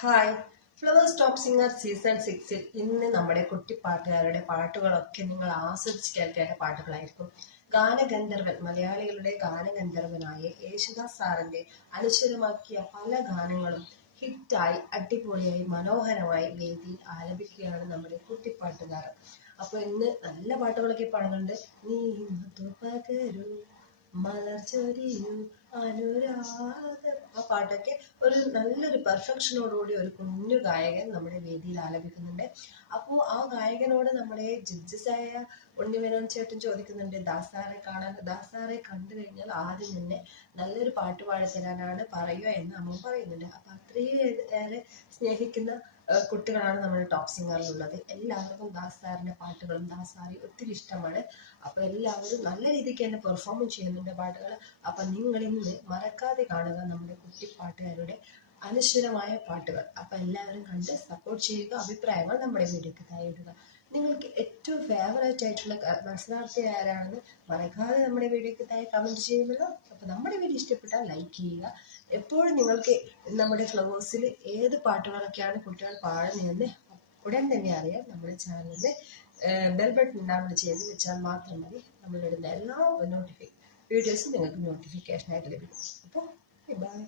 Hi, Flowers top singer season 6-ൽ ഇന്ന് നമ്മുടെ കുട്ടിപ്പാട്ടുകാരുടെ പാട്ടുകളൊക്കെ നിങ്ങൾ ആസ്വദിച്ച് കേൾക്കേണ്ട പാട്ടുകളായിരിക്കും. ഗാനഗന്ധർവൻ, മലയാളികളുടെ ഗാനഗന്ധർവനായ യേശുദാസ് സാറിന്റെ അനശ്വരമാക്കിയ പല ഗാനങ്ങളും ഹിറ്റായി അടിപൊളിയായി മനോഹരമായി വേദിയിൽ ആലപിക്കുകയാണ് നമ്മുടെ കുട്ടിപ്പാട്ടുകാർ. അപ്പൊ ഇന്ന് നല്ല പാട്ടുകളൊക്കെ പാടുന്നുണ്ട്. നീ പകരൂ മലർച്ചൊരിയൂ അനുരാഗം, ആ പാട്ടൊക്കെ ഒരു നല്ലൊരു പെർഫെക്ഷനോടുകൂടി ഒരു കുഞ്ഞു ഗായകൻ നമ്മുടെ വേദിയിൽ ആലപിക്കുന്നുണ്ട്. അപ്പോൾ ആ ഗായകനോട് നമ്മുടെ ജഡ്ജസായ ഉണ്ണിമേനോൻ ചേട്ടൻ ചോദിക്കുന്നുണ്ട്, ദാസാറെ കണ്ടു കഴിഞ്ഞാൽ ആദ്യം തന്നെ നല്ലൊരു പാട്ട് പാടിത്തരാനാണ് പറയുക എന്ന് അമ്മ പറയുന്നുണ്ട്. അപ്പൊ അത്രയേറെ സ്നേഹിക്കുന്ന കുട്ടികളാണ് നമ്മുടെ ടോപ്പ് സിംഗറിലുള്ളത്. എല്ലാവർക്കും ദാസ് സാറിന്റെ പാട്ടുകളും ദാസ് സാറി ഒത്തിരി ഇഷ്ടമാണ്. അപ്പൊ എല്ലാവരും നല്ല രീതിക്ക് തന്നെ പെർഫോം ചെയ്യുന്നുണ്ട് പാട്ടുകൾ. അപ്പൊ നിങ്ങൾ ഇന്ന് മറക്കാതെ കാണുക നമ്മുടെ കുട്ടിപ്പാട്ടുകാരുടെ അനശ്വരമായ പാട്ടുകൾ. അപ്പൊ എല്ലാവരും കണ്ട് സപ്പോർട്ട് ചെയ്യുക. അഭിപ്രായങ്ങൾ നമ്മുടെ വീഡിയോക്ക് താഴെ ഇടുക. നിങ്ങൾക്ക് ഏറ്റവും ഫേവറേറ്റ് ആയിട്ടുള്ള മത്സരാർത്ഥി ആരാണെന്ന് മറക്കാതെ നമ്മുടെ വീഡിയോക്ക് താഴെ കമന്റ് ചെയ്യുമല്ലോ. അപ്പൊ നമ്മുടെ വീഡിയോ ഇഷ്ടപ്പെട്ടാൽ ലൈക്ക് ചെയ്യുക. എപ്പോഴും നിങ്ങൾക്ക് നമ്മുടെ ഫ്ലവേഴ്സിൽ ഏത് പാട്ടുകളൊക്കെയാണ് കുട്ടികൾ പാടുന്നതെന്ന് ഉടൻ തന്നെ അറിയാം. നമ്മുടെ ചാനലിൽ ബെൽ ബട്ടൺ ഉണ്ടാവുന്ന ചെയ്ത് വെച്ചാൽ മാത്രം മതി. നമ്മളിടുന്ന എല്ലാ വീഡിയോസും നിങ്ങൾക്ക് നോട്ടിഫിക്കേഷൻ ആയിട്ട് ലഭിക്കും. അപ്പോൾ ബൈ.